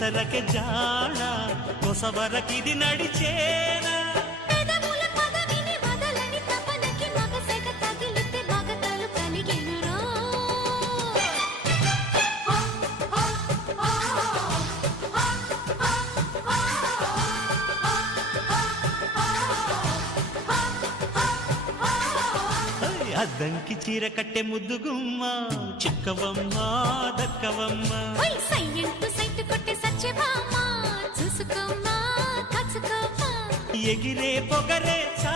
కొసరకే జాడ కొసవరకిది నడిచేనా అద్దంకి చీర కట్టె ముద్దుగుమ్మ చిక్కవమ్మ దక్కవమ్మ సైట్ కొట్టే సత్యభామ చూసుకోమ్మా కాచుకోమ్మా ఎగిరే పొగరే చా